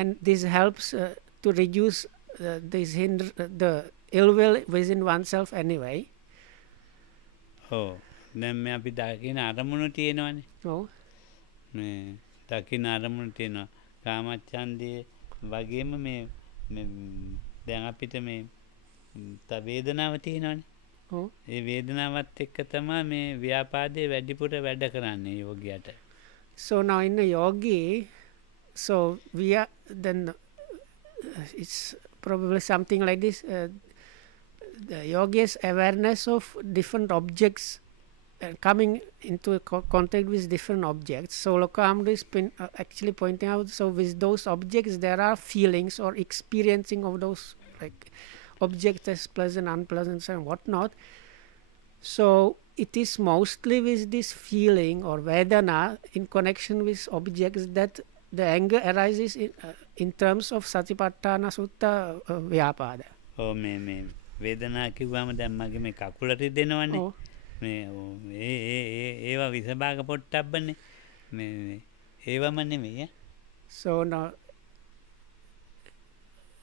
and this helps to reduce the ill will within oneself anyway. දැන් මේ අපි දකින අරමුණු තියෙනවානේ. මේ දකින අරමුණු තියෙනවා. කාමච්ඡන්දේ වගේම මේ දැන් අපිට මේ වේදනාව තියෙනවානේ. ඒ වේදනාවත් එක්ක තමයි මේ ව්‍යාපාදේ වැඩිපුර වැඩ කරන්නේ යෝගියට. So now in the yogi, so we are then it's probably something like this. The yogi's awareness of different objects coming into contact with different objects. So Lokamdu is actually pointing out, so with those objects there are feelings or experiencing of those like objects as pleasant, unpleasant and whatnot. So it is mostly with this feeling or vedana in connection with objects that the anger arises in terms of Satipatthana Sutta Vyapada. මේ වේදනා කිව්වම දැන් මගේ මේ කකුල රිදෙනවනේ. මේ ඒවා විසභාග පොට්ටබ්බනේ. මේ ඒවම නෙමෙයි. So now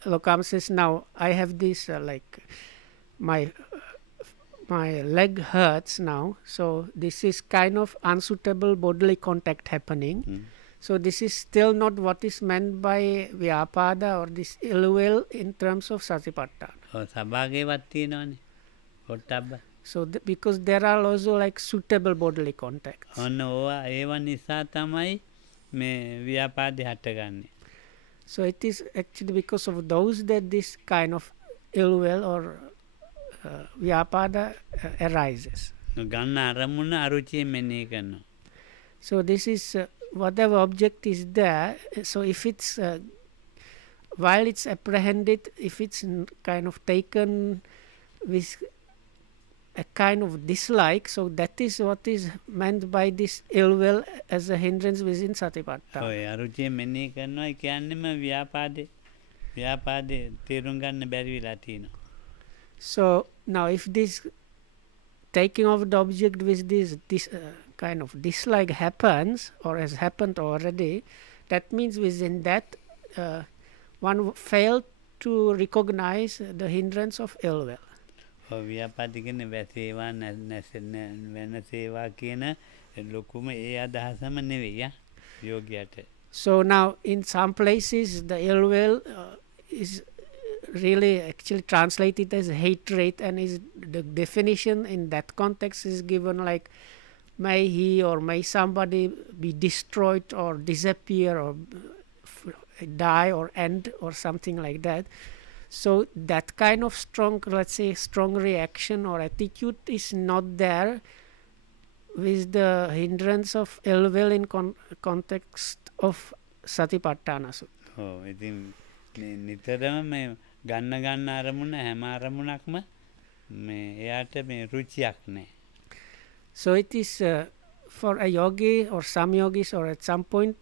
Lokam says, now I have this like my leg hurts now, so this is kind of unsuitable bodily contact happening. So this is still not what is meant by vyapada or this ill will in terms of Satipatthana. සභාගේවත් තියෙනවනේ පොට්ටබ්බ. So because there are also like suitable bodily contacts. ඔන්න ඒවා නිසා තමයි මේ ව්‍යාපාදේ හටගන්නේ. So it is actually because of those that this kind of ill will or vyapada arises. ගන්න අරමුණ අරුචියෙන් මෙනෙහි කරනවා. So this is whatever object is there. So if it's while it's apprehended, if it's kind of taken with a kind of dislike, so that is what is meant by this ill will as a hindrance within Satipatthana. ඔය අරුචියෙන් මෙනෙහි කරනවා කියන්නේම ව්‍යාපාදේ තේරුම් ගන්න බැරි වෙලා තියෙනවා. So now if this taking of the object with this kind of dislike happens or has happened already, that means within that one failed to recognize the hindrance of ill will. ව්‍යාපාද කියන්නේ වැසේවා වෙනසේවා කියන ලොකුම ඒ අදහසම නෙවෙයි යෝගියට. So now in some places the ill will is really actually translated as hatred, and is the definition in that context is given like may he or may somebody be destroyed or disappear or die or end or something like that. So that kind of strong, let's say, strong reaction or attitude is not there with the hindrance of ill will in context of Satipatthana Sutta. ඉතින් නිතරම මේ ගන්න අරමුණ හැම අරමුණක්ම මේ එයාට මේ රුචියක් නැහැ. So it is for a yogi or some yogis, or at some point,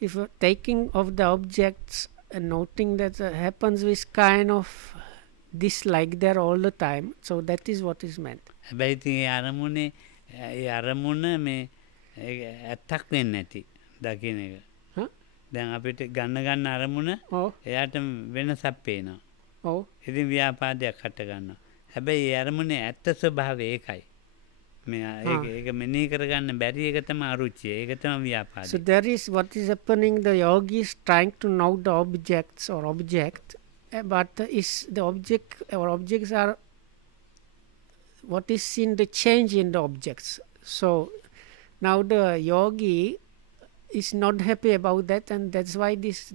if taking of the objects and noting that happens with kind of dislike there all the time, so that is what is meant. හැබැයි ඉතින් ඒ අරමුණේ ඒ අරමුණ මේ ඇත්තක් වෙන්නේ නැති දකින්න එක. දැන් අපිට ගන්න අරමුණ එයාට වෙනසක් පේනවා. ඉතින් ව්‍යාපාදයක් හට ගන්නවා. හැබැයි ඒ අරමුණේ ඇත්ත ස්වභාවය ඒකයි. ඒක මෙනෙහි කරගන්න බැරි එක තමයි අරුචිය. ඒක තමයි ව්‍යාපාදය. So there is what is happening, the yogi is trying to know the objects or object, but is the object or objects are what is seen the change in the objects. So now the yogi is not happy about that, and that's why this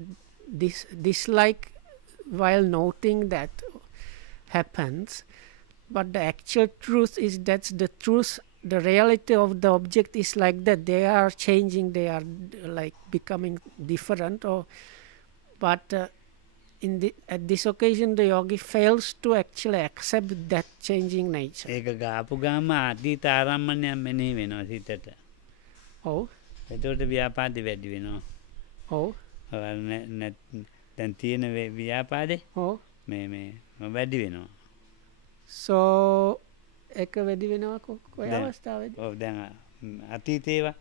dislike while noting that happens. But the actual truth is that's the truth, the reality of the object is like that. They are changing, they are like becoming different. But at this occasion the yogi fails to actually accept that changing nature. ඒක ගාපු ගාම අතීත ආරම්මණයක් මෙනෙහි වෙනවා සිතට. එතකොට ව්‍යාපාදේ වැඩි වෙනවා. දැන් තියෙන ව්‍යාපාදේ මේ වැඩි වෙනවා. So එක වැඩි වෙනවා කොයි අවස්ථාවේදී? දැන් අතීතේවා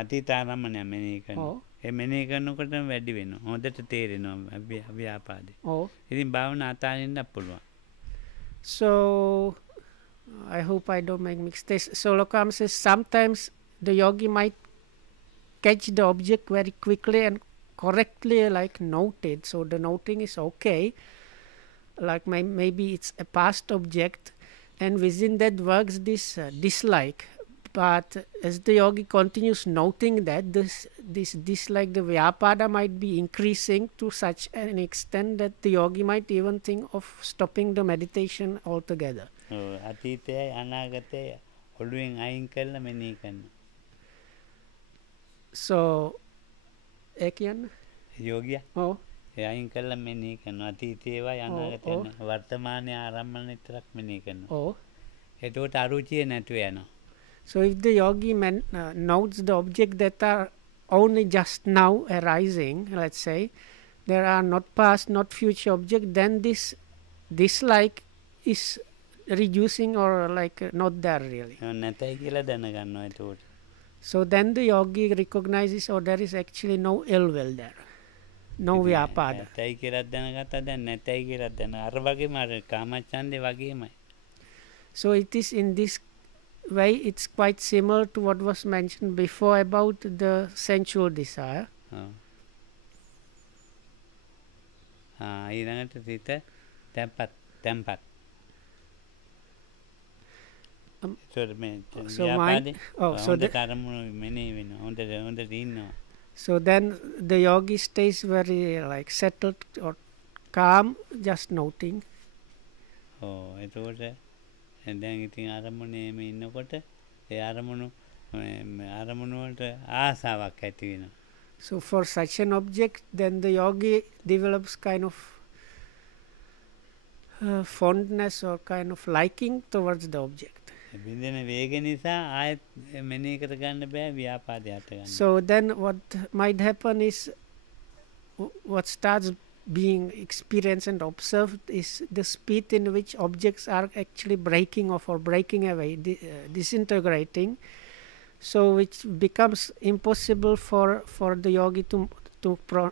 අතීත ආරම්මණයක් මෙනෙහි කරනවා. ඒ මෙනෙහි කරනකොට වැඩි වෙනවා. හොඳට තේරෙනවා ව්‍යාපාදේ. ඉතින් භාවනා අතාරින්න පුළුවන්. So I hope I don't make mistakes. So Lokam says sometimes the yogi might catch the object very quickly and correctly like noted. So the noting is okay. Like maybe it's a past object, and within that works this dislike. But as the yogi continues noting that this dislike, the vyapada might be increasing to such an extent that the yogi might even think of stopping the meditation altogether. අතීතයයි අනාගතයයි ඔළුවෙන් අයින් කරලා මෙනෙහි කරනවා. So ඒ කියන්නේ යෝගියා ඒ අයින් කරලා මෙනෙහි කරනවා. අතීතේවා අනාගතේ වර්තමානයේ ආරම්භන විතරක් මෙනෙහි කරනවා. එතකොට අරුචිය නැතුව යනවා. So if the yogi notes the object that are only just now arising, let's say, there are not past, not future object, then this dislike is reducing or like not there really. නැතයි කියලා දැනගන්නවා එතකොට. So then the yogi recognizes, oh, there is actually no ill will there, no vyapada. නැතයි කියලා දැනගත්තා දැන් නැතයි කියලා දැන අර වගේම අර කාමච්ඡන්දේ වගේමයි. So it is in this way, it's quite similar to what was mentioned before about the sensual desire. ඊළඟට සිත තැම්පත්. So mind, so then the yogi stays very like settled or calm, just noting. එතකොට දැන් ඉතින් අරමුණේම ඉන්නකොට ඒ අරමුණු වලට ආසාවක් ඇති වෙනවා. So for such an object, then the yogi develops kind of fondness or kind of liking towards the object. බින්දෙන වේග නිසා ආයෙත් මෙනෙහි කරගන්න බෑ ව්‍යාපාදයට ගන්න. So then what might happen is what starts being experienced and observed is the speed in which objects are actually breaking off or breaking away, disintegrating, so which becomes impossible for the yogi to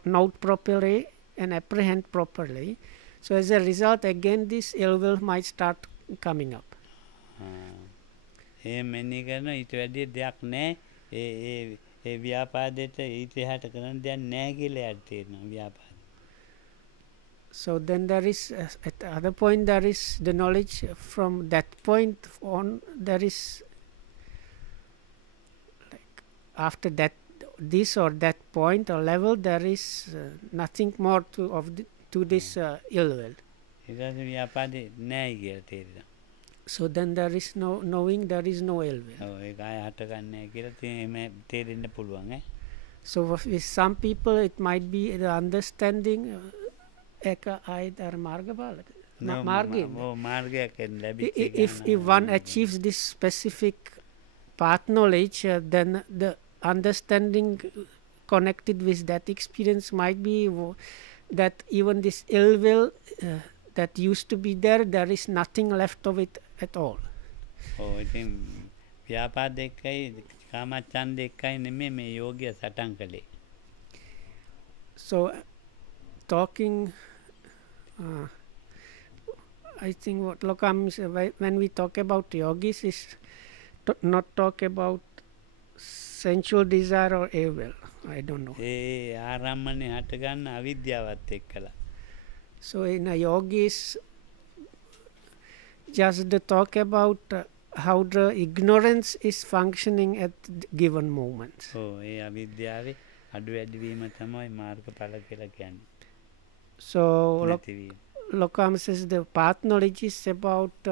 note properly and apprehend properly. So as a result, again this ill will might start coming up. ඒ මෙනෙහි කරන ඊට වැඩිය දෙයක් නැහැ. ඒ ව්‍යාපාදයට ඊට එහාට කරන්න දෙයක් නැහැ කියලා එයාට තේරෙනවා ව්‍යාපාදේ. So then there is at the other point there is the knowledge. From that point on, there is like after that this or that point or level, there is nothing more to this ill will. ඊට ව්‍යාපාදේ නැහැ කියලා තේරෙනවා. So then there is no knowing, there is no ill will. ඔව් ඒක ආය හට ගන්න නැහැ කියලා එහෙම තේරෙන්න පුළුවන් ඈ. So with some people it might be the understanding එක ආයතර මාර්ගඵල මාර්ගයෙන්. ඔව් මාර්ගයක් ලැබිච්ච if one achieves this specific path knowledge, then the understanding connected with that experience might be that even this ill will that used to be there is nothing left of it at all. ඔව් ඉතින් ව්‍යාපාද එක්කයි කාමච්ඡන්ද එක්කයි නෙමෙයි මේ යෝගිය සටන් කළේ. So talking I think what Lokam is, when we talk about yogis is not talk about sensual desire or ill will. I don't know. ඒ ආරම්මනේ හට ගන්න අවිද්‍යාවත් එක්කලා. So in a yogis just the talk about how the ignorance is functioning at given moments. ඔව් ඒ අවිද්‍යාවේ අඩු වැඩි වීම තමයි මාර්ගඵල කියලා කියන්නේ. So Lokam says the path knowledge is about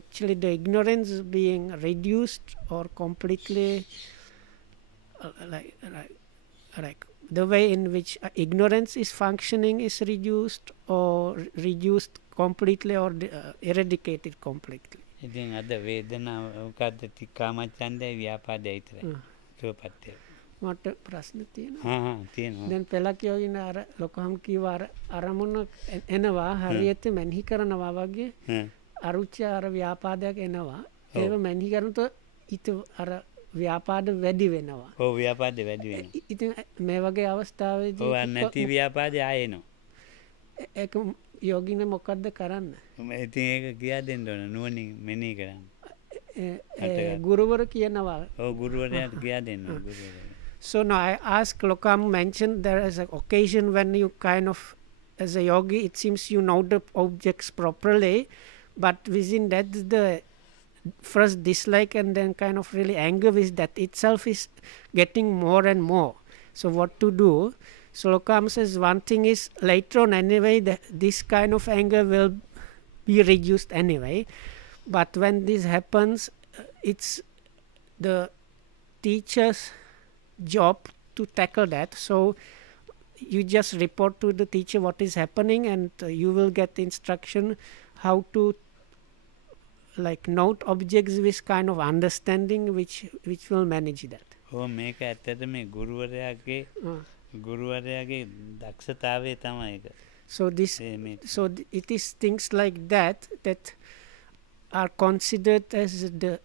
actually the ignorance being reduced or completely like the way in which ignorance is functioning is reduced or reduced completely or eradicated completely. ඉතින් අද වේදනාව මොකද්ද කාමච්ඡන්දේ ව්‍යාපාදේ විතරයි. සුවපත් වෙනවා. මට ප්‍රශ්න තියෙනවා. තියෙනවා. දැන් පෙළක් යෝගින අර ලොකම් කිව්වා අරමුණ එනවා හරියට මෙනෙහි කරනවා වගේ අරුචි අර ව්‍යාපාදයක් එනවා. ඒක මෙනෙහි කරනකොට ඊට අර ව්‍යාපාද වැඩි වෙනවා. ඔව් ව්‍යාපාද වැඩි වෙනවා. ඉතින් මේ වගේ අවස්ථාවේදී ඔව් නැති ව්‍යාපාදේ ආයෙනවා. ඒක යෝගින මොකද්ද කරන්න? ඉතින් ඒක කියා දෙන්න ඕන නුවණින් මෙනෙහි කරන්න. ගුරුවර කියනවා. ඔව් ගුරුවරයාට කියා දෙන්න ඕන ගුරුවරයා. So now I ask Lokam mentioned there is an occasion when you kind of as a yogi it seems you know the objects properly, but within that the first dislike and then kind of really anger with that itself is getting more and more. So what to do? So Lokam says one thing is later on anyway this kind of anger will be reduced anyway, but when this happens it's the teacher's job to tackle that. So you just report to the teacher what is happening and you will get instruction how to like note objects with kind of understanding which will manage that. ඔව් මේක ඇත්තට මේ ගුරුවරයාගේ දක්ෂතාවය තමයි ඒක. So it is things like that are considered as the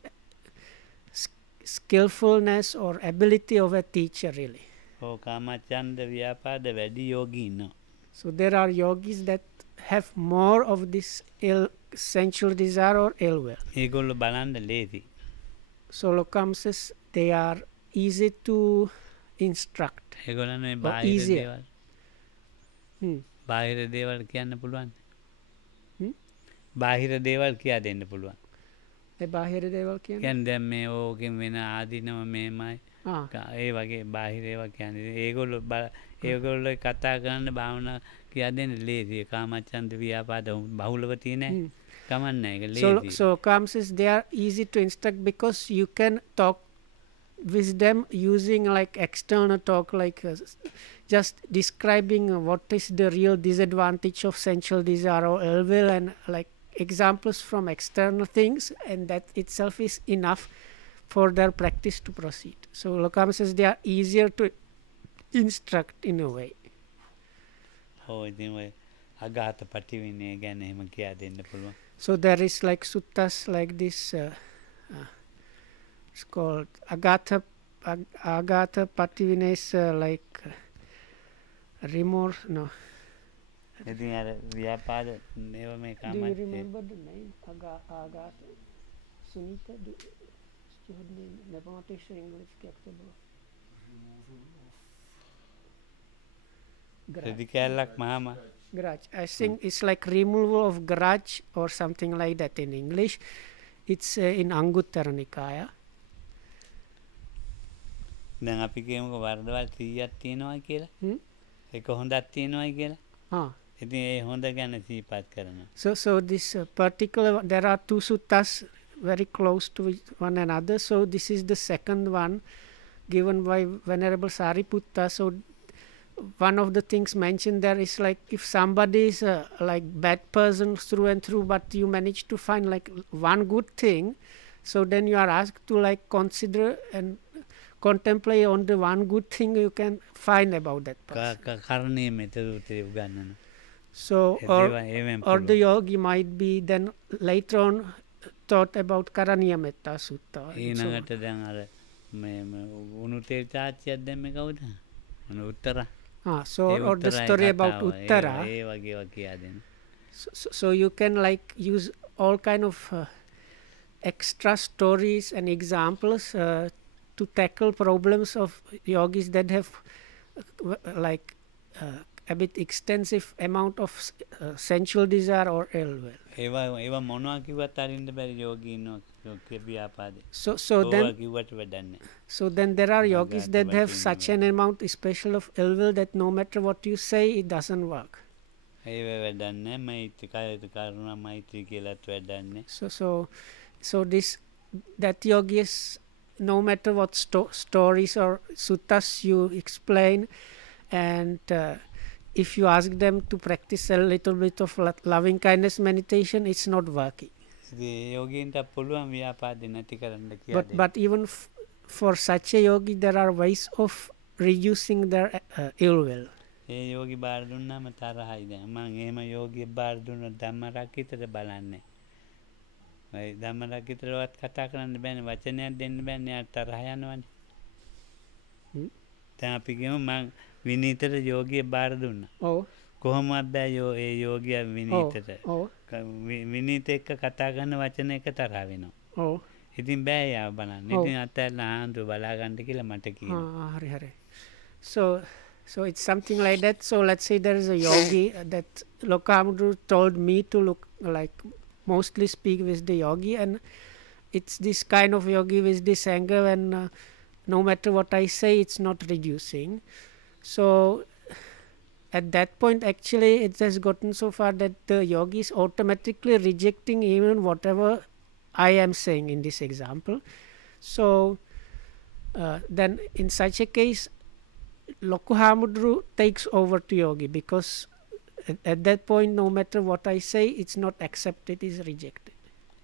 skillfulness or ability of a teacher really. ඔව් කාමච්ඡන්ද ව්‍යාපාද වැඩි යෝගී ඉන්නවා. So there are yogis that have more of this sensual desire or ill will. ඒගොල්ලෝ බලන්න ලේසි. So Lokam says they are easy to instruct. ඒගොල්ලන් මේ බාහිර දේවල් කියන්න පුළුවන්. බාහිර දේවල් කියා දෙන්න පුළුවන්. ඒ බාහිර දේවල් කියන්නේ දැන් මේ ඕකෙන් වෙන ආදීනව මේමයි. ඒ වගේ බාහිර ඒවා කියන්නේ ඒගොල්ලෝ කතා කරන්න භාවනා කියා දෙන්න ලේසි. කාමච්ඡන්ද ව්‍යාපාද බහුලව තියෙන කමන්නේ ඒක ලේසි. So Lokam says they are easy to instruct because you can talk with them using like external talk, like just describing what is the real disadvantage of sensual desire or ill will and like examples from external things, and that itself is enough for their practice to proceed. So Lokam says they are easier to instruct in a way. ඔව් ඉතින් ඔය අගාත පටිවිනය ගැන එහෙම කියා දෙන්න පුළුවන්. So there is like suttas like this. It's called Agatha Pativinay is like remorse. No. ඉතින් අර ව්‍යාපාද ඒව මේ Do you කාමච්චේ remember the name? Agatha. Sunita. Never want to say English. රෙදි කෑල්ලක් මහාම Grudge. I think it's like removal of grudge or something like that in English. It's in Anguttara Nikaya. දැන් අපි කියමුකෝ වරදවල් 100ක් තියෙනවා කියලා. ඒක හොඳක් තියෙනවායි කියලා. ඉතින් ඒ හොඳ ගැන සිහිපත් කරනවා. So this particular, there are two suttas very close to one another. So this is the second one given by Venerable Sariputta. So one of the things mentioned there is like if somebody is like bad person through and through, but you manage to find like one good thing, so then you are asked to like consider and contemplate on the one good thing you can find about that person. කරණීය මෙතන උගන්වනවා. So or the yogi might be then later on thought about Karaniya Metta Sutta. ඊනකට දැන් අර මේ උණු තෙල් තාච්චියක් දැම්මේ කවුද? උත්තර. So or the story about Uttara. ඒ වගේ කියා දෙන්න. So you can like use all kind of extra stories and examples to tackle problems of yogis that have like a bit extensive amount of sensual desire or ill will. ඒවා මොනවා කිව්වත් අරින්න බැරි යෝගී ඉන්නවා ව්‍යාපාදේ. So then there are yogis that have such an amount especially of ill will that no matter what you say it doesn't work. ඒව වැඩන්නේ මෛත්‍රී කායත කරුණා මෛත්‍රී කියලාත් වැඩන්නේ. So this that yogi is no matter what stories or suttas you explain, and if you ask them to practice a little bit of loving kindness meditation, it's not working. But even for such a yogi there are ways of reducing their ill will. ඒ යෝගි බාර දුන්නාම තරහයි දැන් මම එහෙම යෝගි බාර දුන්න ධම්මරක්කිතට බලන්නේ. ඒ ධම්මරක්කිතවත් කතා කරන්න බෑනේ වචනයක් දෙන්න බෑනේ යා තරහ යනවනේ. දැන් අපි කියමු මම විනීතට යෝගිය බාර දුන්නා. ඔව්. කොහොමවත් බෑ ඒ යෝගියා විනීතට. ඔව්. විනීත එක්ක කතා කරන වචන එක තරහ වෙනවා. ඔව්. ඉතින් බෑ යාව බලන්න. ඉතින් අතල්ලා ආන්දු බලා ගන්න කියලා මට කියනවා. හරි. So it's something like that. So let's say there is a yogi that Lokamudru told me to look like mostly speak with the yogi, and it's this kind of yogi with this anger, and no matter what I say it's not reducing. So at that point actually it has gotten so far that the yogi is automatically rejecting even whatever I am saying in this example. So then in such a case Lokuhamudru takes over to yogi, because at that point no matter what I say it's not accepted, it's rejected,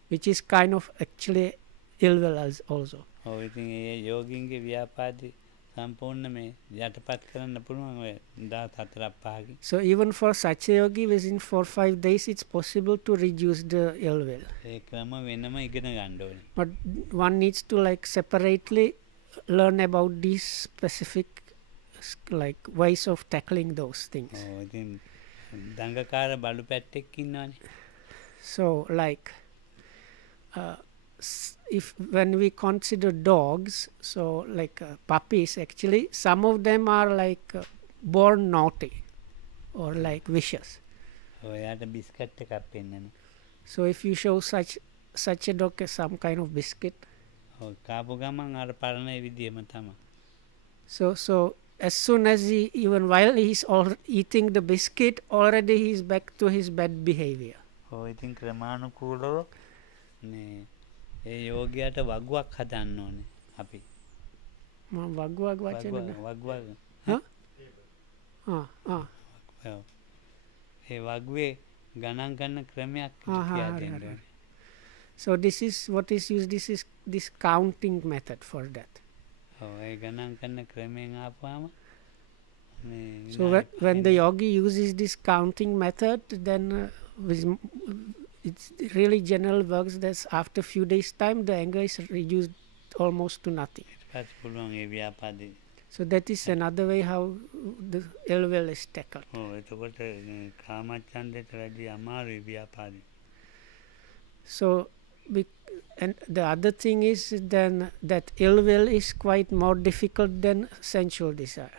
which is kind of actually ill will also. ඔව් ඉතින් ඒ යෝගින්ගේ ව්‍යාපාදේ සම්පූර්ණ මේ යටපත් කරන්න පුළුවන් ඔය 14-5කින්. So even for such a yogi within 4-5 days it's possible to reduce the ill will. ඒ ක්‍රම වෙනම ඉගෙන ගන්න ඕනේ. But one needs to like separately learn about these specific like ways of tackling those things. ඔව් ඉතින් දඟකාර බලු පැට්ටෙක් ඉන්නවනේ. So like if when we consider dogs, so like puppies actually, some of them are like born naughty or like vicious. ඔයාට biscuit එකක් පෙන්නන. So if you show such a dog some kind of biscuit, ඔව් කාපු ගමන් අර පරණ විදියම තමයි. So as soon as even while he's eating the biscuit, already he's back to his bad behavior. ඔව් ඉතින් ක්‍රමානුකූලව මේ ඒ යෝගියාට වගුවක් හදන්න ඕනේ අපි. වගුවක් වචන වගුවක්. ඒ වගුවේ ගණන් ගන්න ක්‍රමයක් කියා දෙන්න ඕනේ. So this is what is used, this counting method for that. ඔව් ඒ ගණන් කරන ක්‍රමයෙන් ආපුවාම So when the yogi uses this counting method, then it's really general works that after few days time the anger is reduced almost to nothing. So that is another way how the ill will is tackled. So and the other thing is then that ill will is quite more difficult than sensual desire.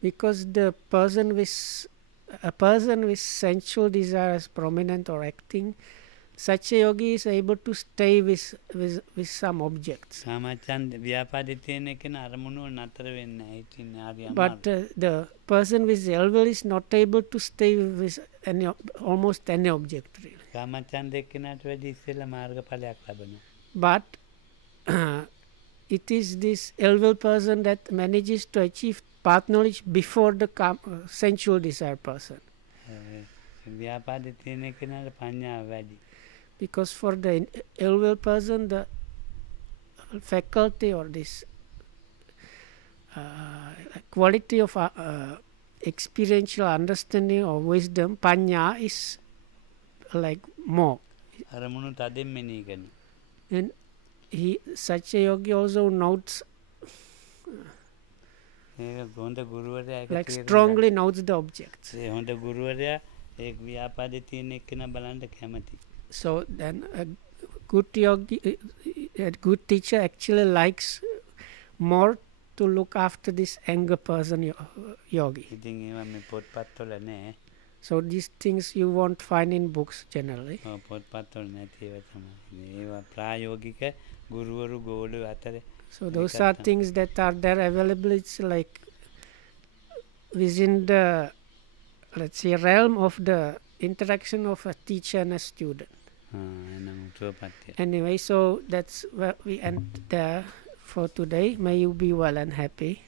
Because a person with sensual desire as prominent or acting, such a yogi is able to stay with some objects. But the person with ill will is not able to stay with almost any object really. But it is this ill will person that manages to achieve path knowledge before the sensual desire person. Because for the ill will person, the faculty or this quality of experiential understanding or wisdom, panya, is like more. And such a yogi also notes, like strongly notes the objects. So then a good yogi, a good teacher actually likes more to look after this anger person yogi. So these things you won't find in books generally. So those are things that are there available. It's like within the, let's say, realm of the interaction of a teacher and a student. Anyway, so that's where we end there for today. May you be well and happy.